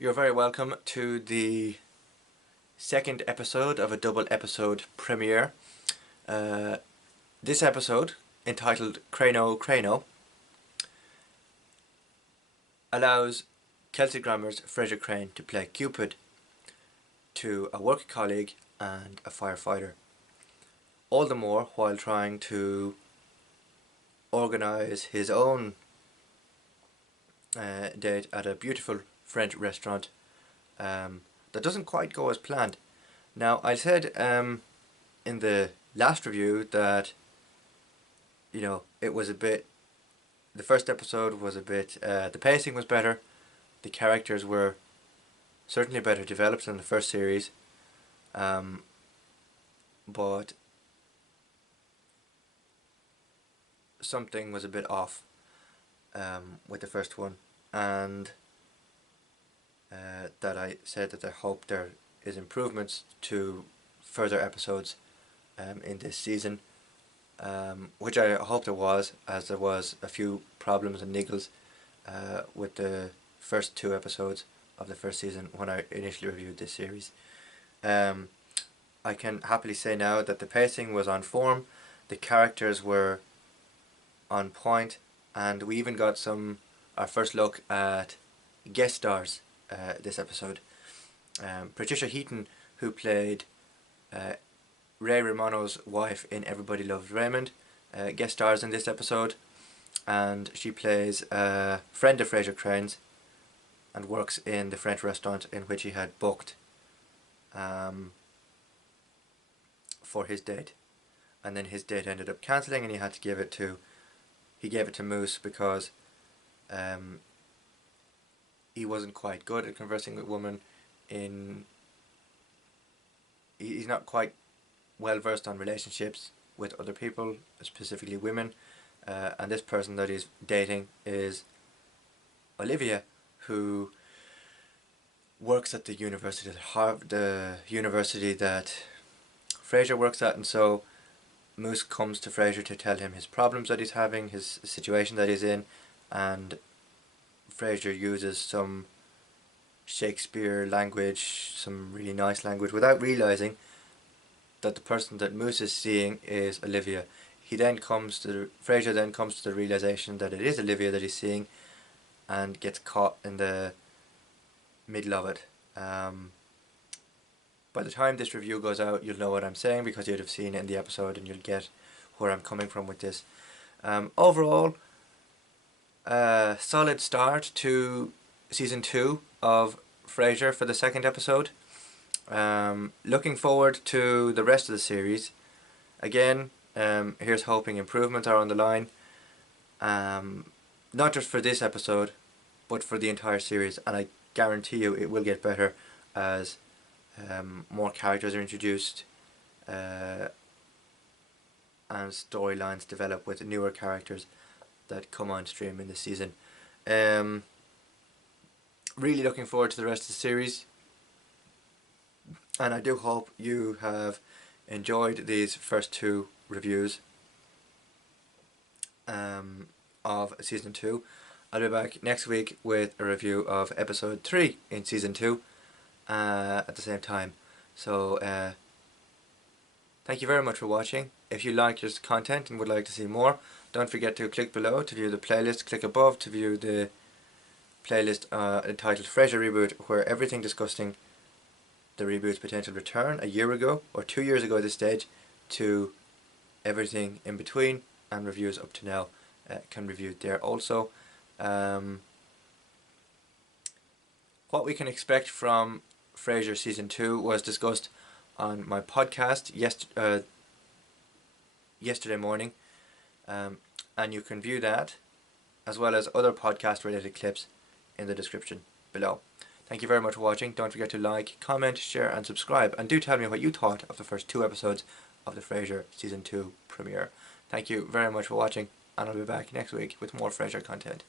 You're very welcome to the second episode of a double episode premiere. This episode, entitled Crano Crano, allows Kelsey Grammer's Frasier Crane to play Cupid to a work colleague and a firefighter. All the more while trying to organise his own date at a beautiful French restaurant that doesn't quite go as planned. Now, I said in the last review that, it was a bit, the first episode was a bit, the pacing was better, the characters were certainly better developed than the first series, but something was a bit off with the first one, and that I said that I hope there is improvements to further episodes in this season, which I hope there was, as there was a few problems and niggles with the first two episodes of the first season when I initially reviewed this series. I can happily say now that the pacing was on form, the characters were on point, and we even got our first look at guest stars this episode. Patricia Heaton, who played Ray Romano's wife in Everybody Loves Raymond, guest stars in this episode, and she plays a friend of Frasier Crane's and works in the French restaurant in which he had booked for his date, and then his date ended up cancelling and he had to give it to Moose because he wasn't quite good at conversing with women. He's not quite well versed on relationships with other people, specifically women, and this person that he's dating is Olivia, who works at the university that Frasier works at, and so Moose comes to Frasier to tell him his problems that he's having, his situation that he's in, and Frasier uses some Shakespeare language, some really nice language, without realising that the person that Moose is seeing is Olivia. Frasier then comes to the realisation that it is Olivia that he's seeing, and gets caught in the middle of it. By the time this review goes out, you'll know what I'm saying because you'd have seen it in the episode and you'll get where I'm coming from with this. Overall, solid start to season 2 of Frasier for the second episode. Looking forward to the rest of the series. Again, here's hoping improvements are on the line. Not just for this episode, but for the entire series, and I guarantee you it will get better as more characters are introduced and storylines develop with newer characters that come on stream in this season. Really looking forward to the rest of the series, and I do hope you have enjoyed these first two reviews of season 2. I'll be back next week with a review of episode 3 in season 2 at the same time. So thank you very much for watching. If you like this content and would like to see more, don't forget to click below to view the playlist, click above to view the playlist entitled Frasier Reboot, where everything discussing the reboot's potential return a year ago or 2 years ago at this stage to everything in between and reviews up to now can be viewed there also. What we can expect from Frasier season 2 was discussed on my podcast yesterday morning, and you can view that as well as other podcast related clips in the description below. Thank you very much for watching. Don't forget to like, comment, share and subscribe, and do tell me what you thought of the first 2 episodes of the Frasier season 2 premiere. Thank you very much for watching, and I'll be back next week with more Frasier content.